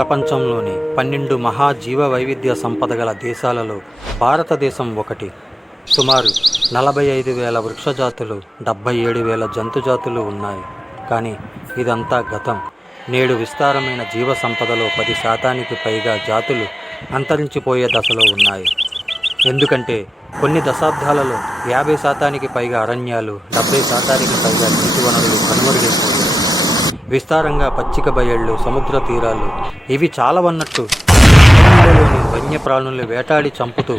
ప్రపంచంలోని 12 మహాజీవ వైవిధ్య సంపద గల దేశాలలో భారతదేశం ఒకటి. సుమారు 45,000 వృక్షజాతులు, 77,000 జంతుజాతులు ఉన్నాయి. కానీ ఇదంతా గతం. నేడు విస్తారమైన జీవ సంపదలో 10% పైగా జాతులు అంతరించిపోయే దశలో ఉన్నాయి. ఎందుకంటే కొన్ని దశాబ్దాలలో 50% పైగా అరణ్యాలు, 70% పైగా నీటి వనరులు కనుమరుగైపోయాయి. విస్తారంగా పచ్చిక బయళ్ళు, సముద్ర తీరాలు ఇవి చాలవన్నట్టు భూమిలోని వన్యప్రాణుల్ని వేటాడి చంపుతూ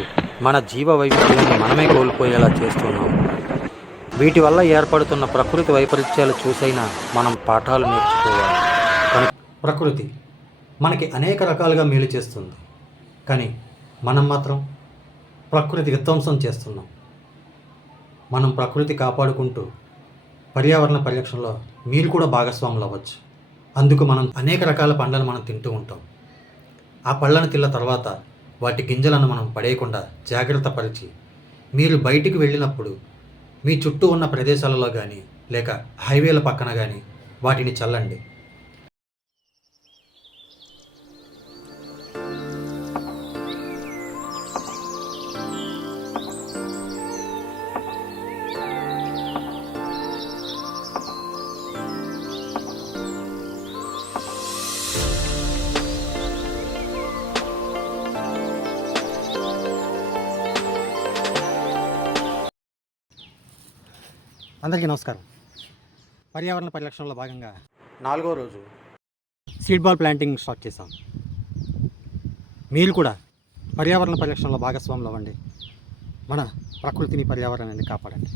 మన జీవ వైవిధ్యాన్ని మనమే కోల్పోయేలా చేస్తున్నాం. వీటి వల్ల ఏర్పడుతున్న ప్రకృతి వైపరీత్యాలు చూసైనా మనం పాఠాలు నేర్చుకోవాలి. ప్రకృతి మనకి అనేక రకాలుగా మేలు చేస్తుంది, కానీ మనం మాత్రం ప్రకృతి విధ్వంసం చేస్తున్నాం. మనం ప్రకృతి కాపాడుకుంటూ పర్యావరణ పరిరక్షణలో మీరు కూడా భాగస్వాములు అవ్వచ్చు. అందుకు మనం అనేక రకాల పండ్లను మనం తింటూ ఉంటాం. ఆ పళ్ళను తిన్న తర్వాత వాటి గింజలను మనం పడేయకుండా జాగ్రత్త పరిచి, మీరు బయటికి వెళ్ళినప్పుడు మీ చుట్టూ ఉన్న ప్రదేశాలలో కానీ లేక హైవేల పక్కన కానీ వాటిని చల్లండి. అందరికీ నమస్కారం. పర్యావరణ పరిరక్షణలో భాగంగా 4వ రోజు సీడ్ బాల్ ప్లాంటింగ్ స్టార్ట్ చేశాం. మీరు కూడా పర్యావరణ పరిరక్షణలో భాగస్వాములు అవ్వండి. మన ప్రకృతిని, పర్యావరణాన్ని కాపాడండి.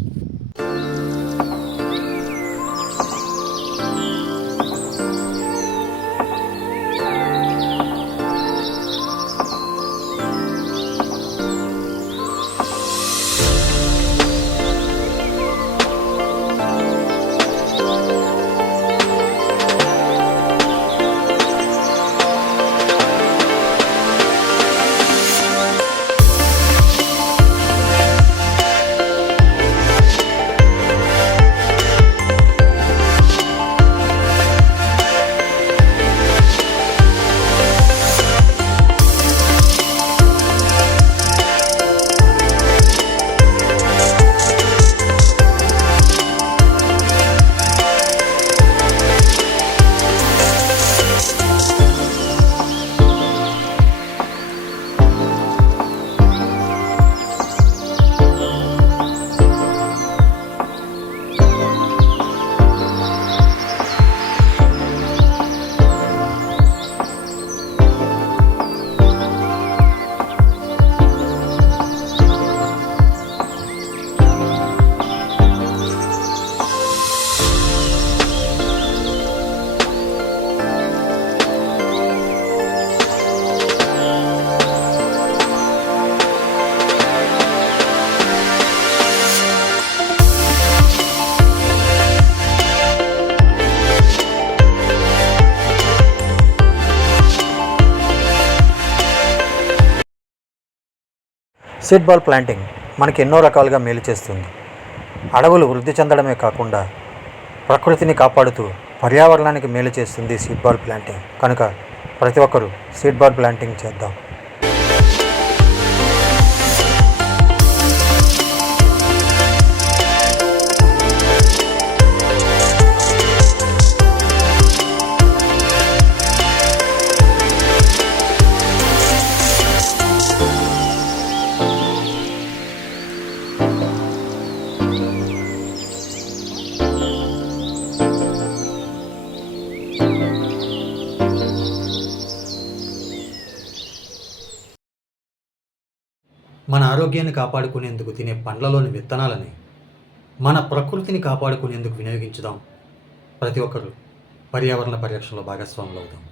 సీడ్ బాల్ ప్లాంటింగ్ మనకి ఎన్నో రకాలుగా మేలు చేస్తుంది. అడవులు వృద్ధి చెందడమే కాకుండా ప్రకృతిని కాపాడుతూ పర్యావరణానికి మేలు చేస్తుంది సీడ్ బాల్ ప్లాంటింగ్. కనుక ప్రతి ఒక్కరూ సీడ్ బాల్ ప్లాంటింగ్ చేద్దాం. మన ఆరోగ్యాన్ని కాపాడుకునేందుకు తినే పండ్లలోని విత్తనాలని మన ప్రకృతిని కాపాడుకునేందుకు వినియోగించుదాం. ప్రతి ఒక్కరూ పర్యావరణ పరిరక్షణలో భాగస్వాములు అవుదాం.